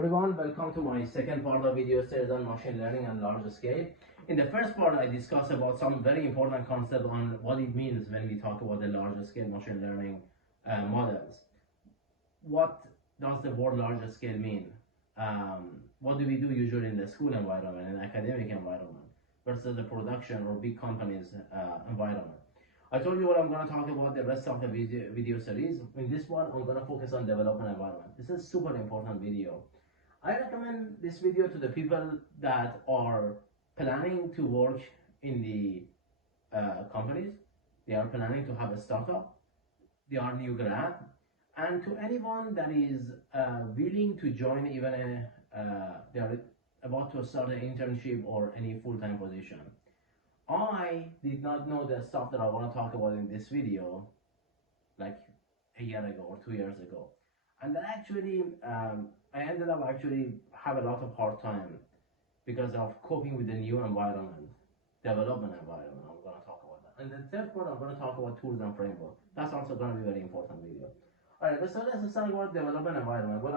everyone, welcome to my second part of video series on machine learning and large scale. In the first part, I discussed about some very important concept on what it means when we talk about the large scale machine learning models. What does the word large scale mean? What do we do usually in the school environment, in academic environment, versus the production or big companies environment? I told you what I'm going to talk about the rest of the video series. In this one, I'm going to focus on development environment. This is a super important video. I recommend this video to the people that are planning to work in the companies. They are planning to have a startup. They are new grad. And to anyone that is willing to join even they are about to start an internship or any full-time position. I did not know the stuff that I want to talk about in this video like a year ago or 2 years ago, and then actually I ended up actually have a lot of hard time because of coping with the new environment, development environment. I'm going to talk about that. And the third part, I'm going to talk about tools and framework. That's also going to be a very important video. All right, so let's start about development environment. When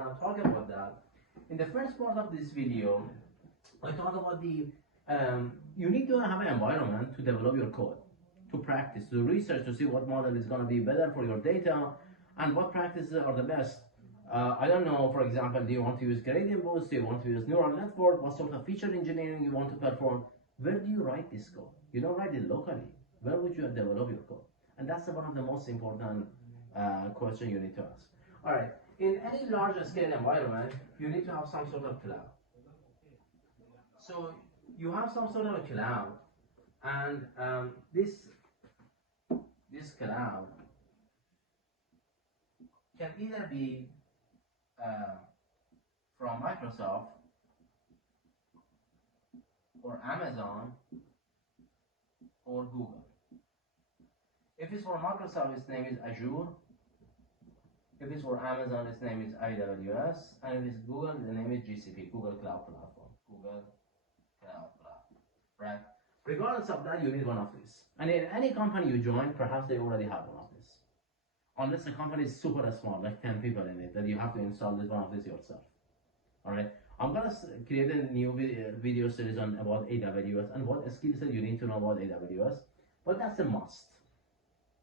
I'm talking about that, in the first part of this video, I talk about the you need to have an environment to develop your code, to practice, to research, to see what model is going to be better for your data and what practices are the best. I don't know, for example, do you want to use gradient boost? Do you want to use neural network? What sort of feature engineering you want to perform? Where do you write this code? You don't write it locally. Where would you develop your code? And that's one of the most important questions you need to ask. All right, in any large scale environment, you need to have some sort of cloud. So you have some sort of a cloud, and this cloud can either be from Microsoft or Amazon or Google. If it's for Microsoft, its name is Azure. If it's for Amazon, its name is AWS, and if it's Google, the name is GCP, Google Cloud Platform. Google Cloud Platform, right? Regardless of that, you need one of these. And in any company you join, perhaps they already have one of these. Unless the company is super small, like 10 people in it, that you have to install this one of these yourself. All right. I'm gonna create a new video series on about AWS and what skill set you need to know about AWS. But that's a must.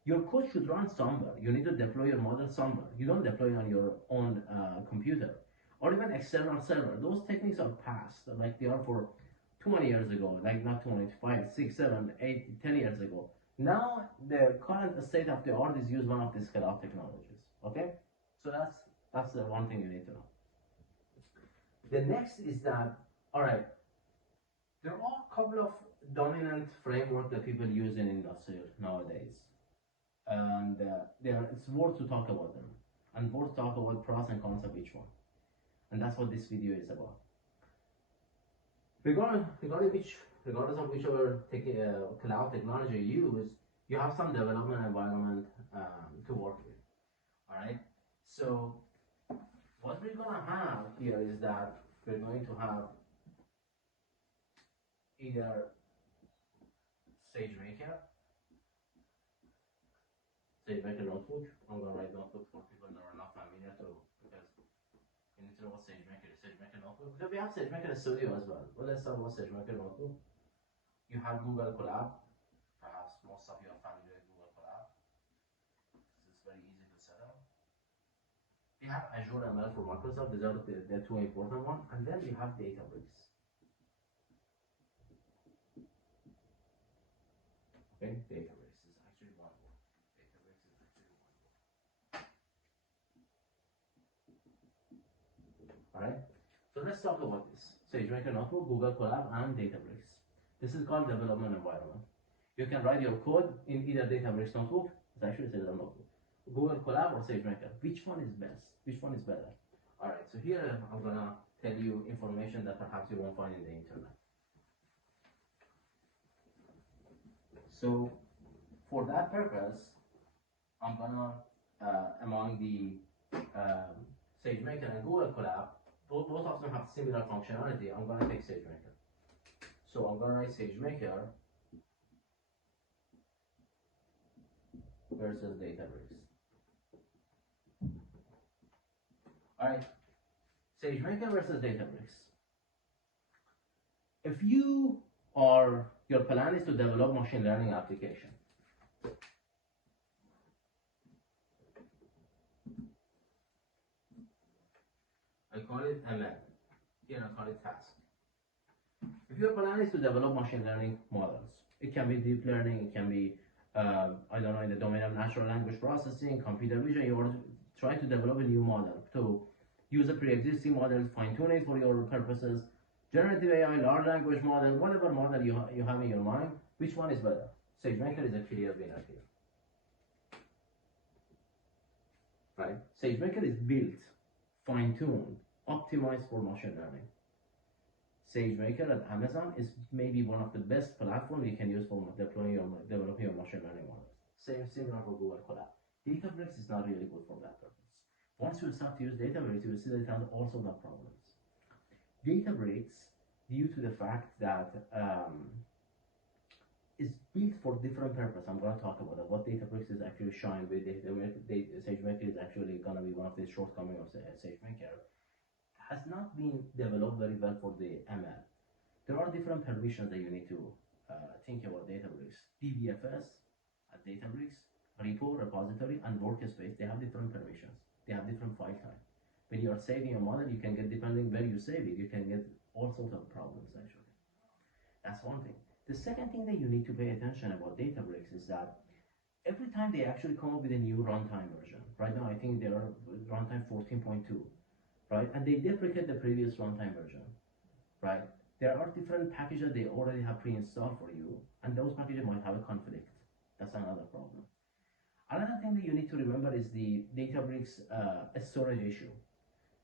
Your code should run somewhere. You need to deploy your model somewhere. You don't deploy it on your own computer or even external server. Those techniques are past, like they are for 20 years ago, like not 25, 6, 7, 8, 10 years ago. Now the current state of the art is use one of these cloud technologies. Okay, so that's the one thing you need to know. The next is that, all right, there are a couple of dominant frameworks that people use in industry nowadays, and it's worth to talk about them and worth to talk about pros and cons of each one, and that's what this video is about. Regardless of whichever cloud technology you use, you have some development environment to work with. All right. So what we're gonna have here is that we're going to have either SageMaker notebook. I'm gonna write notebook for people that are not familiar to, because you need to know what SageMaker is. SageMaker notebook. Because we have SageMaker Studio as well. Well, let's start with SageMaker notebook. You have Google Colab. Perhaps most of you are familiar with Google Colab. This is very easy to set up. You have Azure ML for Microsoft. These are the two important ones. And then you have DataBricks. Okay, DataBricks is actually one word. DataBricks is actually one word. All right. So let's talk about this. SageMaker Notebook, Google Colab, and DataBricks. This is called development environment. You can write your code in either DataBricks Notebook, it's actually a notebook, Google Colab, or SageMaker. Which one is best? Which one is better? All right, so here I'm gonna tell you information that perhaps you won't find in the internet. So for that purpose, I'm gonna, among the SageMaker and Google Colab, both of them have similar functionality. I'm gonna take SageMaker. So I'm gonna write SageMaker versus DataBricks. All right. SageMaker versus DataBricks. If your plan is to develop machine learning application, I call it ML, here I call it task. If your plan is to develop machine learning models, it can be deep learning, it can be, I don't know, in the domain of natural language processing, computer vision, you want to try to develop a new model to use a pre-existing model, fine-tune it for your purposes, generative AI, large language model, whatever model you have in your mind, which one is better? SageMaker is a clear winner here. Right? SageMaker is built, fine-tuned, optimized for machine learning. SageMaker at Amazon is maybe one of the best platforms you can use for developing your machine learning models. Similar for Google Colab. DataBricks is not really good for that purpose. Once you start to use DataBricks, you will see that it has all sorts of problems. DataBricks, due to the fact that is built for different purpose. I'm going to talk about it. What DataBricks is actually shine with SageMaker is actually going to be one of the shortcomings of SageMaker. Has not been developed very well for the ML. There are different permissions that you need to think about DataBricks. DBFS at DataBricks, repo, repository, and workspace, they have different permissions. They have different file type. When you are saving a model, you can get, depending where you save it, you can get all sorts of problems actually. That's one thing. The second thing that you need to pay attention about DataBricks is that every time they actually come up with a new runtime version. Right now, I think they are runtime 14.2. Right? And they deprecate the previous runtime version, right? There are different packages they already have pre-installed for you, and those packages might have a conflict. That's another problem. Another thing that you need to remember is the DataBricks storage issue.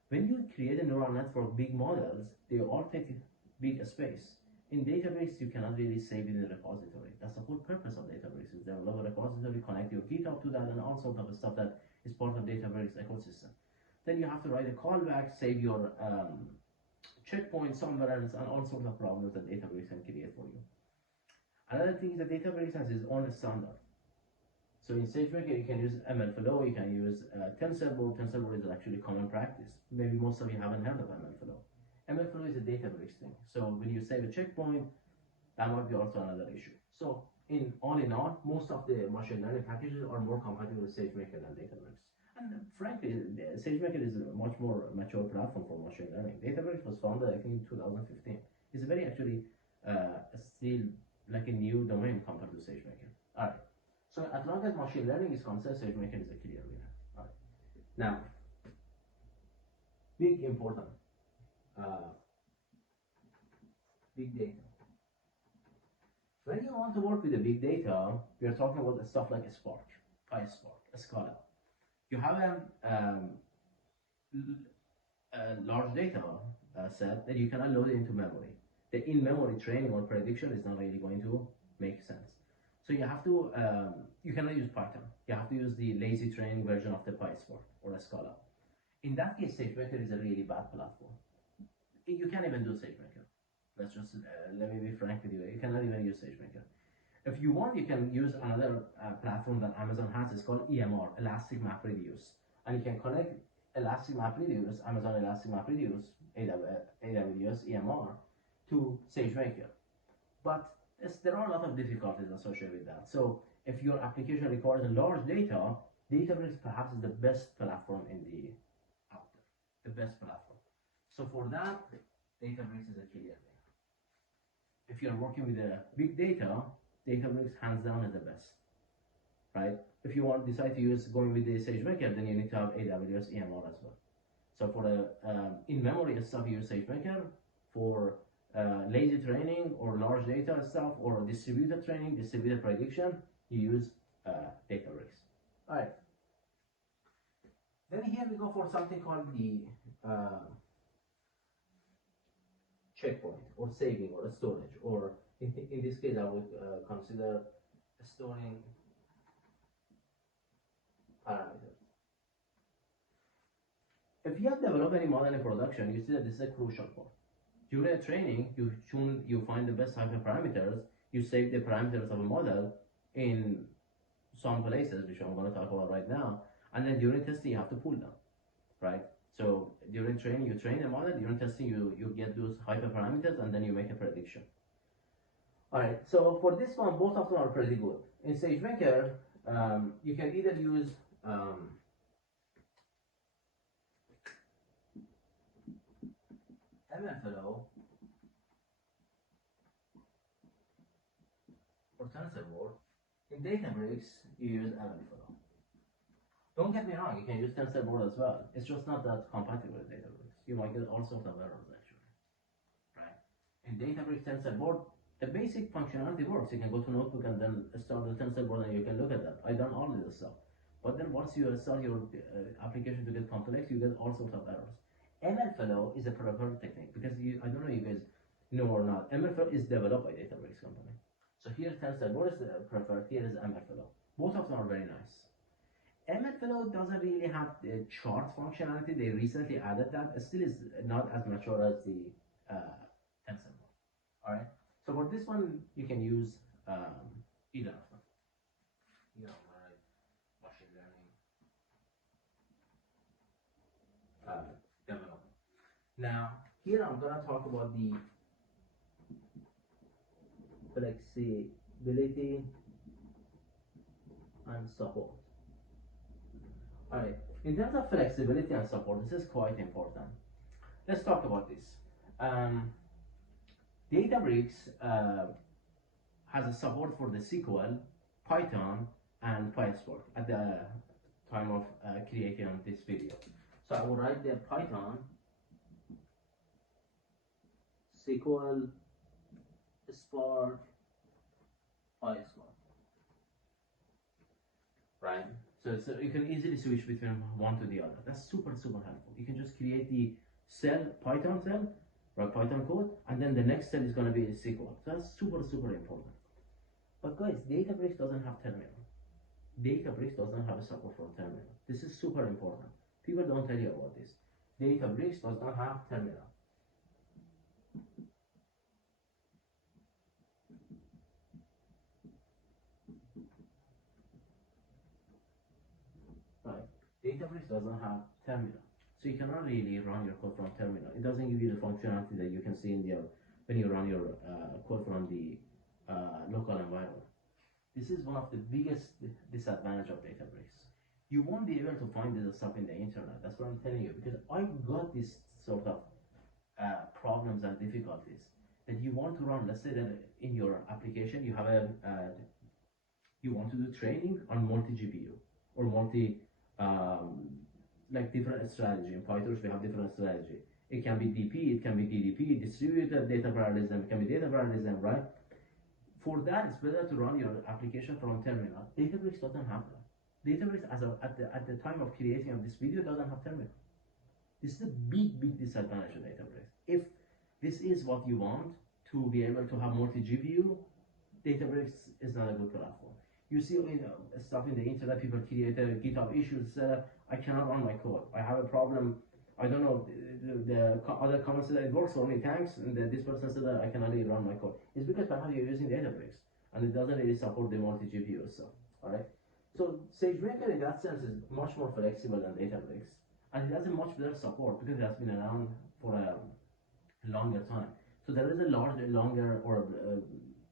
When you create a neural net for big models, they all take big space. In DataBricks, you cannot really save it in a repository. That's the whole purpose of DataBricks, is develop a repository, connect your GitHub to that, and all sorts of stuff that is part of DataBricks ecosystem. Then you have to write a callback, save your checkpoint somewhere else, and all sorts of problems that DataBricks can create for you. Another thing is that DataBricks has its own standard. So in SageMaker, you can use MLflow, you can use TensorFlow. TensorFlow is actually common practice. Maybe most of you haven't heard of MLflow. MLflow is a DataBricks thing. So when you save a checkpoint, that might be also another issue. So all in all, most of the machine learning packages are more compatible with SageMaker than DataBricks. And frankly, SageMaker is a much more mature platform for machine learning. DataBricks was founded, I think, in 2015. It's very actually still like a new domain compared to SageMaker. All right. So as long as machine learning is concerned, SageMaker is a clear winner. All right. Now, big important, big data. When you want to work with the big data, we are talking about stuff like a Spark, PySpark, a Scala. You have a large data set that you cannot load into memory. The in-memory training or prediction is not really going to make sense. So you have to, you cannot use Python. You have to use the lazy training version of the PySpark or a Scala. In that case, SageMaker is a really bad platform. You can't even do SageMaker. Let's just, let me be frank with you. You cannot even use SageMaker. If you want, you can use another platform that Amazon has. It's called EMR, Elastic MapReduce. And you can connect Elastic MapReduce, Amazon Elastic MapReduce, AWS EMR, to SageMaker. But there are a lot of difficulties associated with that. So if your application requires large data, DataBricks perhaps is the best platform out there, the best platform. So for that, DataBricks is a clear thing. If you're working with a big data, DataBricks hands down is the best, right? If you want to decide to going with the SageMaker, then you need to have AWS EMR as well. So for the in-memory stuff, you use SageMaker. For lazy training or large data stuff or distributed training, distributed prediction, you use DataBricks. All right. Then here we go for something called the checkpoint or saving or storage, or in this case I would consider storing parameters. If you have developed any model in production, you see that this is a crucial part. During training, you find the best hyperparameters, you save the parameters of a model in some places, which I'm going to talk about right now, and then during testing you have to pull them, right? So during training, you train a model. During testing, you get those hyperparameters, and then you make a prediction. All right. So for this one, both of them are pretty good. In SageMaker, you can either use MLflow or TensorBoard. In DataBricks, you use MLflow. Don't get me wrong, you can use TensorBoard as well. It's just not that compatible with DataBricks. You might get all sorts of errors actually, right? In DataBricks TensorBoard, the basic functionality works. You can go to Notebook and then start the TensorBoard and you can look at that. I done all of this stuff. But then once you start your application to get complex, you get all sorts of errors. MLflow is a preferred technique because I don't know if you guys know or not. MLflow is developed by DataBricks company. So here TensorBoard is preferred, here is MLflow. Both of them are very nice. MLflow doesn't really have the chart functionality. They recently added that. It still is not as mature as the TensorBoard. All right. So for this one, you can use either of them. Machine learning development. Now here I'm gonna talk about the flexibility and support. Alright, in terms of flexibility and support, this is quite important. Let's talk about this. DataBricks has a support for the SQL, Python, and PySpark at the time of creating this video. So I will write the Python, SQL, Spark, PySpark, right? So you can easily switch between one to the other. That's super helpful. You can just create the cell, Python cell, write Python code, and then the next cell is going to be SQL. So that's super important. But guys, DataBricks doesn't have terminal. DataBricks doesn't have a support for terminal. This is super important. People don't tell you about this. DataBricks does not have terminal. DataBricks doesn't have terminal, so you cannot really run your code from terminal. It doesn't give you the functionality that you can see in your when you run your code from the local environment. This is one of the biggest disadvantage of DataBricks. You won't be able to find this stuff in the internet. That's what I'm telling you, because I got this sort of problems and difficulties that you want to run. Let's say that in your application you have you want to do training on multi GPU or multi like different strategy. In PyTorch we have different strategy. It can be DP, it can be DDP, distributed data parallelism, it can be data parallelism, right? For that, it's better to run your application from terminal. DataBricks doesn't have that. DataBricks, at the time of creating of this video, doesn't have terminal. This is a big disadvantage of DataBricks. If this is what you want to be able to have multi GPU, DataBricks is not a good platform. You see stuff in the internet, people create GitHub issues, I cannot run my code. I have a problem. I don't know, the other comments said that it works for me, thanks, and this person said that I cannot really run my code. It's because perhaps you're using DataBricks, and it doesn't really support the multi-GPU stuff, alright? So SageMaker in that sense is much more flexible than DataBricks, and it has a much better support because it has been around for a longer time. So there is a longer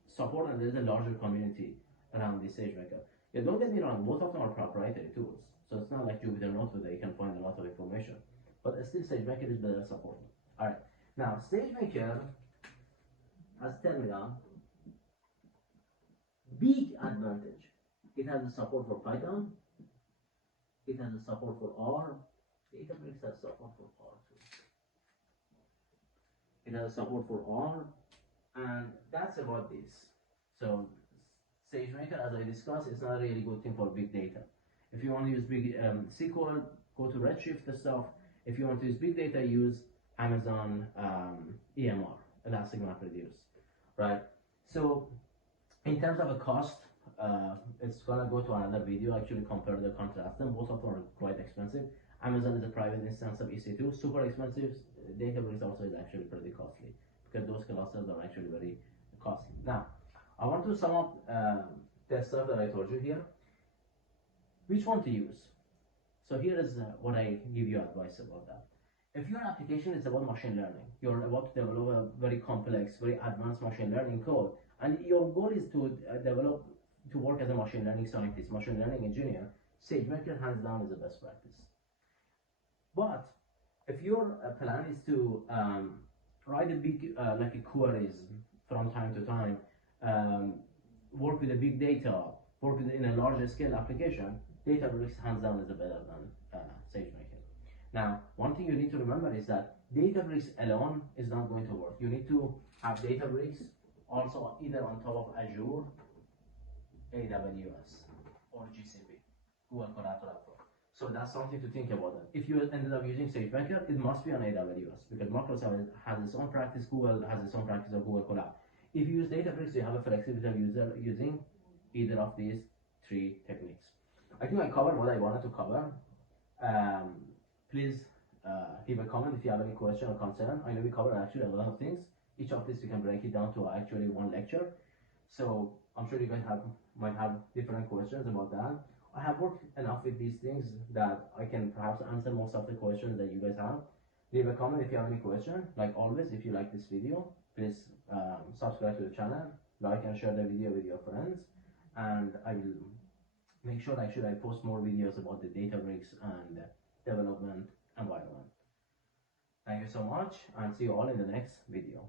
support, and there is a larger community around the SageMaker. Yeah, don't get me wrong, both of them are proprietary tools. So it's not like Jupyter Notebook that you can find a lot of information. But still SageMaker is better supported. Alright, now SageMaker has terminal. Big advantage. It has a support for Python. It has a support for R. DataBricks has support for R too. It has a support for R, and that's about this. So SageMaker, as I discussed, is not a really good thing for big data. If you want to use big SQL, go to Redshift stuff. If you want to use big data, use Amazon EMR, Elastic MapReduce, right? So in terms of a cost, it's gonna go to another video, actually compare the contrast them. Both of them are quite expensive. Amazon is a private instance of EC2, super expensive. DataBricks also is actually pretty costly because those clusters are actually very costly. Now, I want to sum up the stuff that I told you here. Which one to use? So here is what I give you advice about that. If your application is about machine learning, you're about to develop a very complex, very advanced machine learning code, and your goal is to to work as a machine learning scientist, machine learning engineer, SageMaker hands down is the best practice. But if your plan is to write a big like a queries from time to time, um, work with the big data, work in a larger scale application, DataBricks hands down is better than SageMaker. Now, one thing you need to remember is that DataBricks alone is not going to work. You need to have DataBricks also either on top of Azure, AWS, or GCP, Google Cloud Platform. So that's something to think about. If you ended up using SageMaker, it must be on AWS because Microsoft has its own practice, Google has its own practice of Google Cloud. If you use DataBricks, you have a flexibility of using either of these three techniques. I think I covered what I wanted to cover. Please leave a comment if you have any question or concern. I know we covered actually a lot of things. Each of these we can break it down to actually one lecture. So I'm sure you guys might have different questions about that. I have worked enough with these things that I can perhaps answer most of the questions that you guys have. Leave a comment if you have any question. Like always, if you like this video, please subscribe to the channel, like and share the video with your friends, and I will make sure I post more videos about the DataBricks and development environment. Thank you so much, and see you all in the next video.